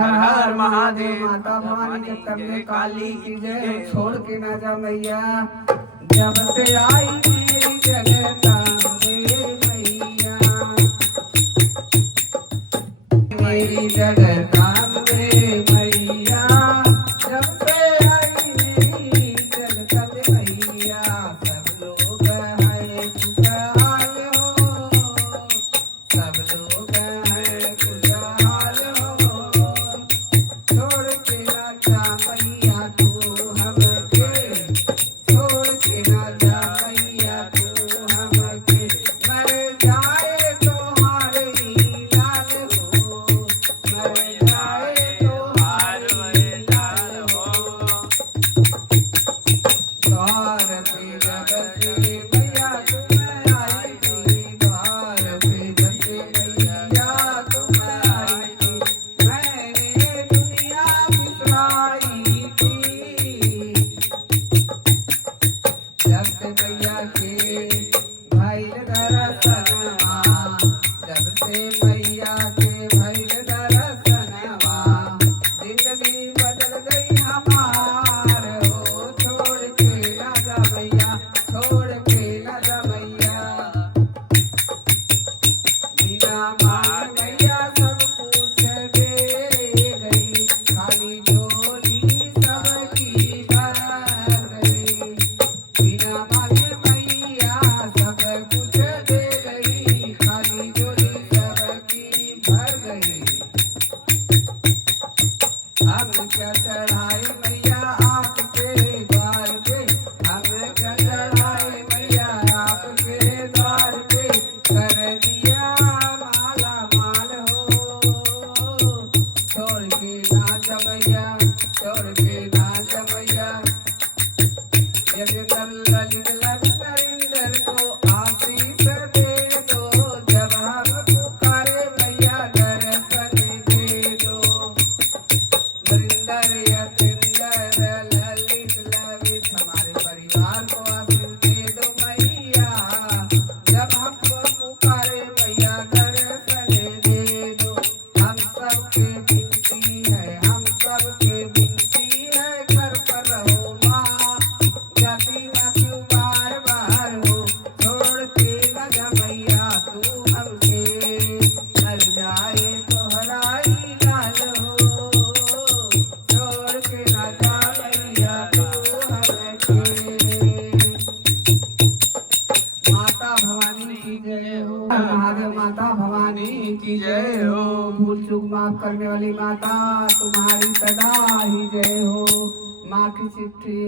हर हर महादेव। माता भवानी के तब काली की जय। छोड़ के ना जा मैया, जब से आई मेरी जगता मैया, मेरी जगता मैया, जब से आई मेरी जगता मैया, सब लोग है खुशहाल हो, सब लोग है खुशहाल हो। छोड़ के ना जा मैया तू हमके, छोड़ के ना जा मैया तू हमके, मर जाए तो हारे लाल हो, मर जाए तो हारे लाल हो। द्वार पे जब से मैया तुम आई थी, द्वार पे जब से मैया तुम आई थी, मैंने दुनिया बिसराई थी। जब से मैया के भइल दर्शनवा, जब से मैया के भइल दर्शनवा, जिंदगी बदल गई हमार हो। छोड़ के ना जा मैया, छोड़ के ना जा मैया, बिना मांग मैया सब कुछ दे गई, खाली झोली सबकी भर गई। बिना मांगे मैया सब कुछ दे गई, खाली झोली सबकी भर गई। हम क्या चढ़ाए मैया आपके द्वार पे, हम क्या चढ़ाए मैया आपके द्वार पे, कर दिया माला माल हो। छोड़ के ना जा मैया, छोड़ के ना जा मैया, ललित ललित को आशीष दे दो, जब हम पुकारे मैया दर्शन दे दो। नरिंदर यतिंदर ललित ललित हमारे परिवार को आशीष दे दो मैया, जब हमको पुकारे मैया दर्शन दे दो। हम सबके विनती है, हम सबके विनती है, घर पर रहो माँ, जाती ना क्यों बार बार हो। छोड़ के ना जा मैया तू हमके, मर जाए तो हराई लाल हो। छोड़ के ना जा मैया तू हमके। माता भवानी की जय हो, महादेव माता भवानी की जय हो। भूल चूक माफ करने वाली माता तुम्हारी सदा ही जय हो। माँ की चिट्ठी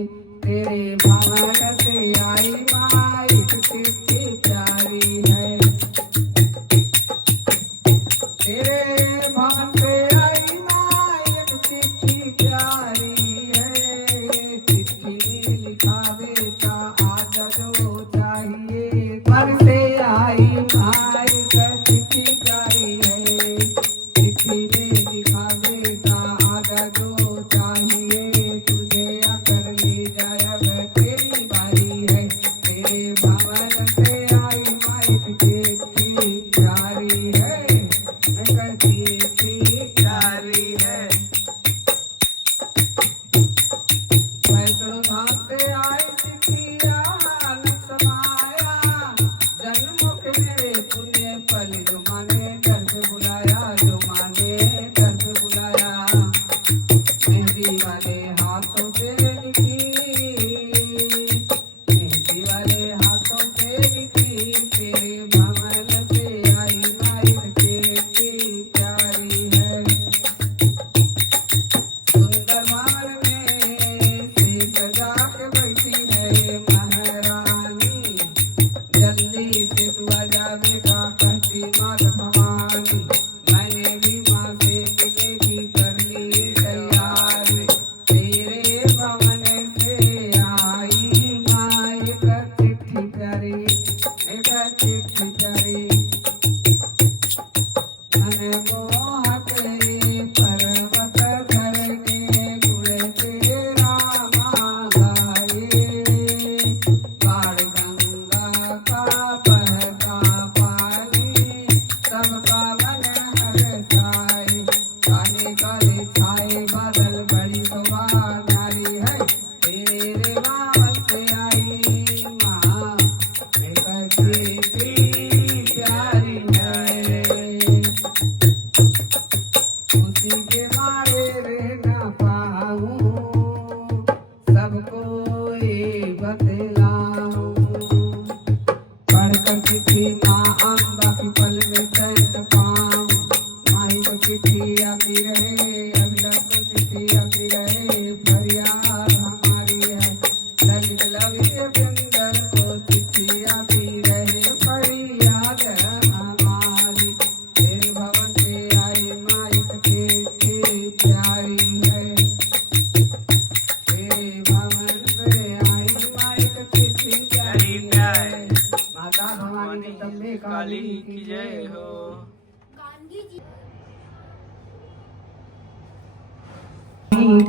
तेरे भवन से आई, माँ एक चिट्ठी प्यारी है, तेरे भवन से आई माँ एक चिट्ठी प्यारी है। चिट्ठी लिखा बेटा आज जो चाहिए, घर से आई माँ एक चिट्ठी प्यारी है, चिट्ठी में लिखा बेटा आज जो चाहिए, तुझे आकर ले जाए तेरी बारी है, तेरे भवन से आई माँ एक के छाए बादल बड़ी शोभा न्यारी है तेरे बाबल से आई माँ एक बेटी प्यारी है उसी के मारे रह ना पाऊं सबको ये बतलाऊं पढ़कर चिट्ठी माँ अम्बा पीपल में चैत पाऊं माही को चिट्ठी आती रहे अभिलष को चिट्ठी आती रहे फरियाद हमारी है ललित लवित सुंदर को चिट्ठी आती रहे फरियाद हमारी तेरे भवन से आई माई के प्यारी है तेरे भवन से आई माई के प्यारी है माता भवानी तम्बे काली की जय हो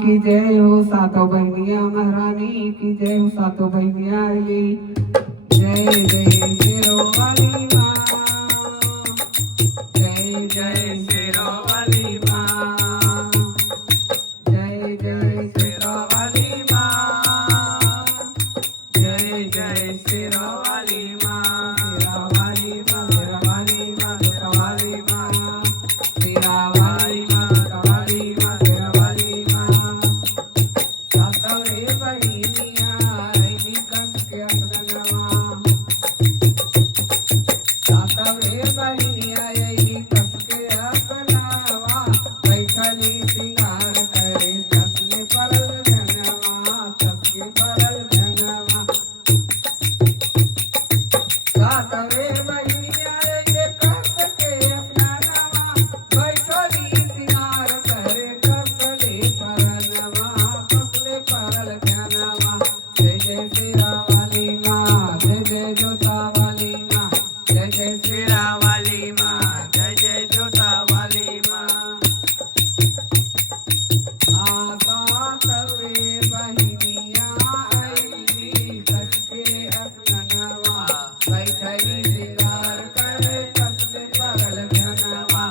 की जय हो सातों बहनिया महारानी की जय हो सातों बहनिया जय जय शेरो वाली माँ जय जय शेरो वाली माँ जय जय शेरो वाली माँ जय जय शेरो वाली माँ शेरा वाली माँ शेरा वाली माँ शेरा वाली माँ शेरा वाली माँ कवाली माँ शेरा वाली माँ सातवरे बहिनिया रही कस के अपनवा सातवरे बहिनिया यही कस के अपनवा बैठली सिंगार करे तसले परल धनवा तसके परल धनवा सातवे बहिनिया ये कस के अपनवा बैठली सिंगार करे तसले परलवा तसले परल धनवा जय जय शेरा वाली माँ जय जय जोता वाली माँ जय जय शेरा वाली माँ जय जय जोता वाली माँ सातवरे बहिनिया आई कस के अपनवा बैठली सिंगार करे तसले परल धनवा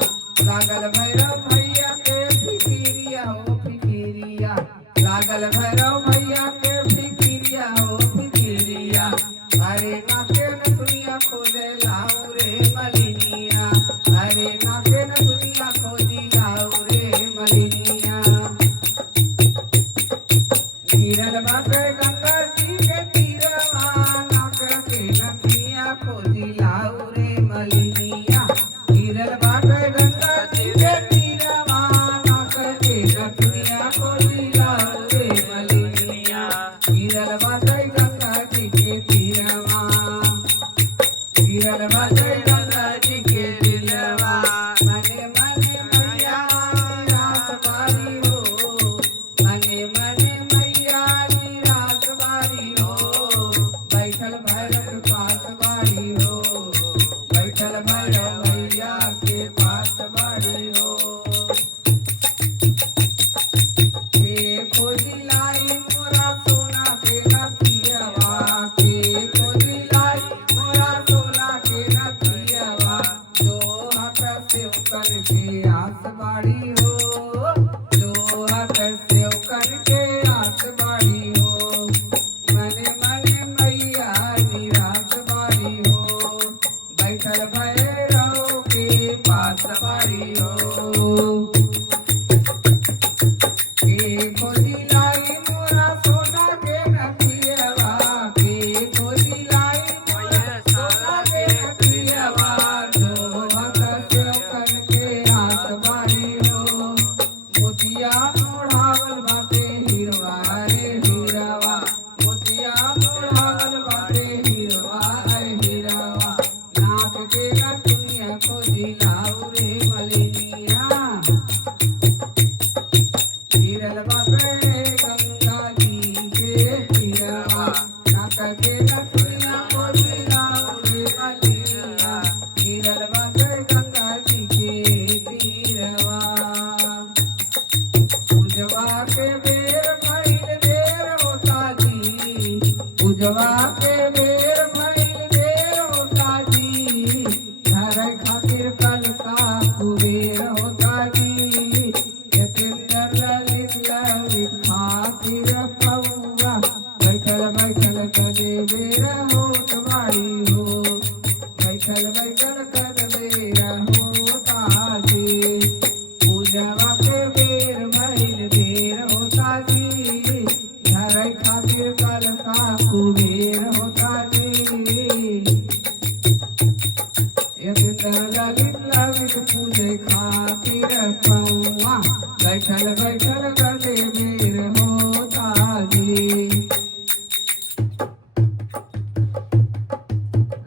लागल भैरव भैया के फिकिरिया हो फिकिरिया लागल भैरव भैया के फिकिरिया हो फिकिरिया अरे नाके न दुनिया खोजे लाऊ रे मलिनिया अरे नाके न दुनिया खोजी लाऊ रे मलिनिया गिरल बाटे गंगा जी के तीरवा नाक के नथिया खोजी लाऊ रे मलिनिया गिरल बाटे गंगा जी के तीरवा नाक के नथिया खोजी लाऊ रे मलिनिया गिरल बाटे गंगा जी के तीरवा गिरल बाटे गंगा जी के तीरवा मने मने मैया रात बारी हो मने मने मैया रात बारी हो बैठल भैरव पास बारी हो बैठल भैरव भैया के पास बारी हो के खोजी लाई मोरा सोना के नथियावा के खोजी लाई मोरा सोना के नथियावा जो हट से कर के आस बाड़ी हो जो हट से कर के आस बाड़ी हो मने मने मैया निराश बाड़ी हो बैठल भैरव के पास बाड़ी हो के खोजी लाई मोरा सोना के नथियावा के खोजी लाई मोरा सोना के नथियावा जो हट से कर के हाथ बारी हो मोतिया मोढ़ावल बाटे हीरवा रे हीरवा मोतिया मोढ़ावल बाटे हीरवा रे हीरवा नाक के नथुनिया खोजी लाऊ रे मलिनिया गिरल बाटे गंगा जी के तीरवा नाक के नथुनिया खोजी लाऊ रे मलिनिया गिरल बाटे गंगा जी के तीरवा पूजवा के बेर भइल देर होता जी पूजवा के बेर भइल देर होता जी घर खातिर कल सा कुबेर होता जी यतिन बैठल बैठल गले बेर होता जी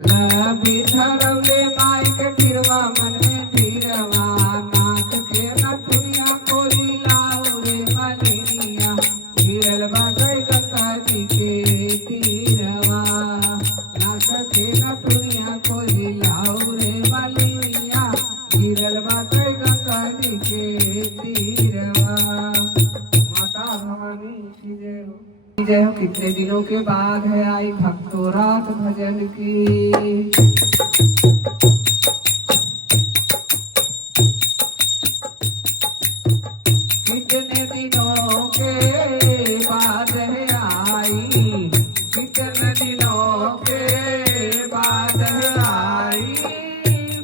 लभी धरवले माई के फिरवा मन में धीरवा नाक के नथुनिया कोई लाओ रे मलिनिया गिरल बागई गंगा जी के तीरवा नाक के नथुनिया कोई लाओ रे मलिनिया गिरल बागई गंगा जी के तीरवा। माता भवानी की जय हो। जय हो। कितने दिनों के बाद है आई भक्तों रात भजन की। कितने दिनों के बाद है आई कितने दिनों के बाद है आई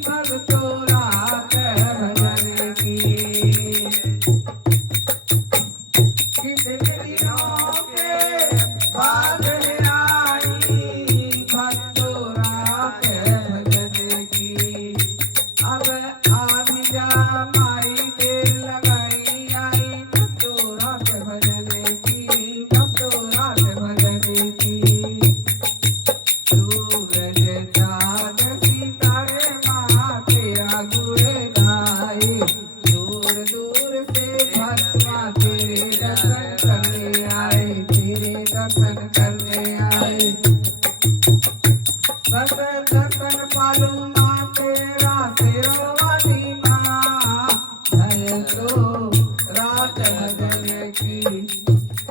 भक्तों रात भजन की। कितने दिनों के बाद है आई भक्तों रात भजन की। अब आग जा माई देर लगाई आई भक्तों रात भजन की भक्तों रात भजन की। सूरज चाँद सितारे माँ तेरा गुण गाए दूर दूर से भक्तवा तेरे दर्शन करने आए तेरे दर्शन करने आए। बस दर्शन पालू माँ तेरा शेरवाली माँ है तो रात भजन की।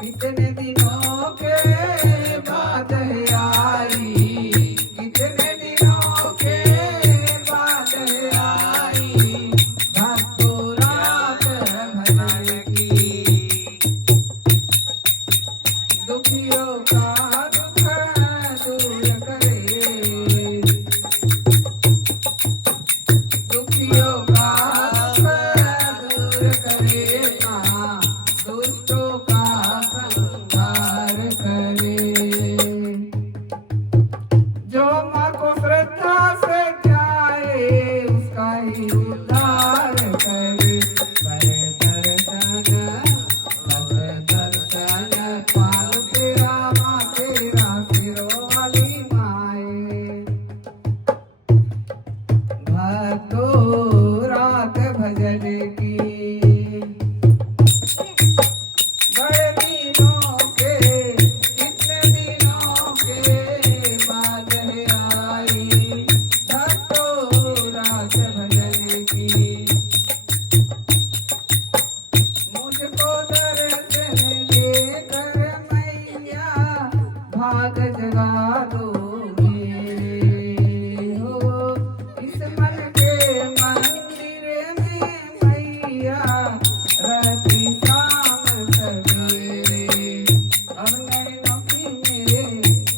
कितने दिनों के बाद है आई कितने दिनों के बाद है आई भक्तों रात भजन की। दुखियों का दुख दूर करे दुखियों का दुख दूर करे माँ दुष्टों का संहार करे। जो माँ को श्रद्धा से जाए उसका ही उद्धार करे। दर्शन पाल तेरा माँ तेरा सिरोवाली माए भक्तों रात भजन की। बड़े दिनों के कितने दिनों के बाद है आई भक्तों रात भजन की। मुझको दर्शन देकर मैया भाग जगा दो मेरे हो। इस मन के मंदिर में मैया रहती शाम सवेरे। अब नैनों की मेरे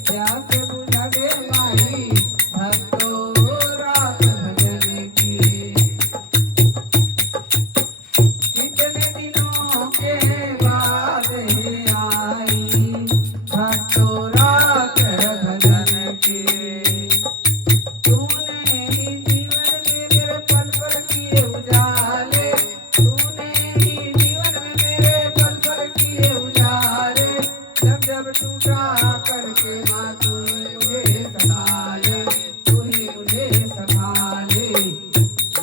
प्यास बुझा दे माई भक्तों रात भजन की। कितने दिनों के बाद है आई भक्तों रात भजन की। तूने ही जीवन में मेरे पल पल किए उजाले तूने ही जीवन में मेरे पल पल किए उजाले। जब जब टूटा करके माँ तू ही मुझे संभाले तू ही मुझे संभाले।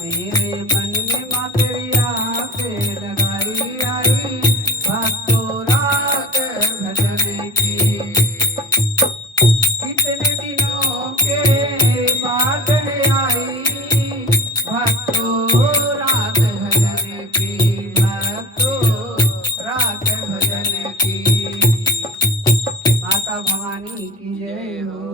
मेरे मन में माँ तेरी आसें लगाई आई भक्तों रात भजन की। कितने दिनों के बाद है आई भक्तों रात भजन की भक्तों रात भजन की। माता भवानी की जय हो।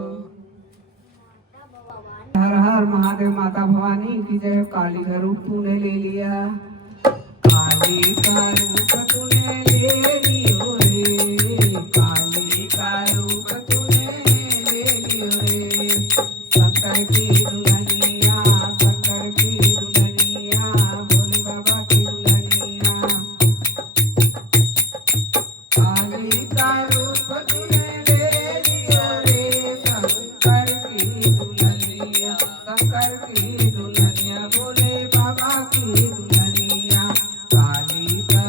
हर हर महादेव। माता भवानी की जय हो। काली का रूप तूने ले लिया काली का रूप तूने ले लियो रे काली का रूप तूने ले लियो रे। शंकर की दुल्हनिया शंकर की दुल्हनिया भोले बाबा की दुल्हनिया। काली का रूप तूने ले लियो रे शंकर की दुल्हनिया शंकर की दुल्हनिया भोले बाबा की दुल्हनिया। काली का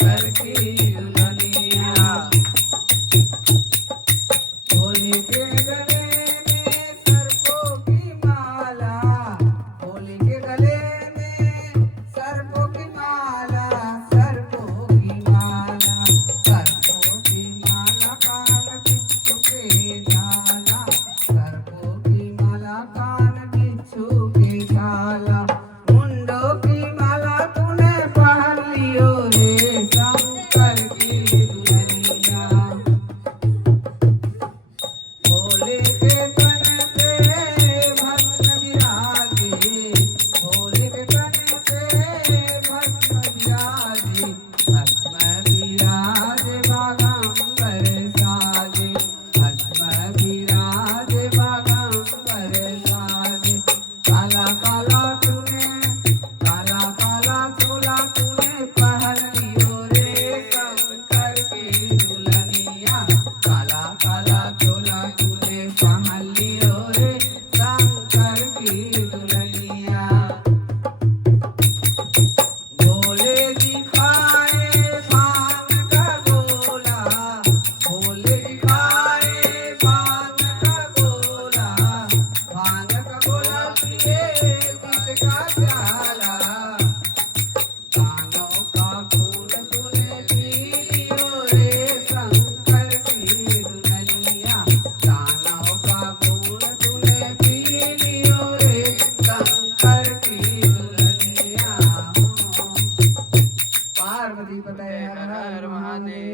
शंकर की दुल्हनिया भोले के गले में सर्पों की माला भोले के गले में सर्पों की माला सर्पों की माला सर्पों की माला कान बिच्छू के झाला सर्पों की माला कान बिच्छू के झाला मुंडों की माला तूने पहन लियो रे शंकर की दुल्हनिया भोले के तन पे भस्म विराजे भोले के तन पे भस्म विराजे भस्म विराजे बागंबर साजे भस्म विराजे बागंबर साजे काला काला चोला तूने पहन लियो रे शंकर की दुल्हनिया काला काला चोला तूने पहन लियो रे शंकर की दुल्हनिया भोले दिखाए भांग का गोला भोले दिखाए भांग का गोला पिए दिल का प्याला दानों का खून तूने पी लियो रे शंकर की दुल्हनिया दानों का खून तूने पी लियो रे शंकर की दुल्हनिया पार्वती पते हर हर महादेव।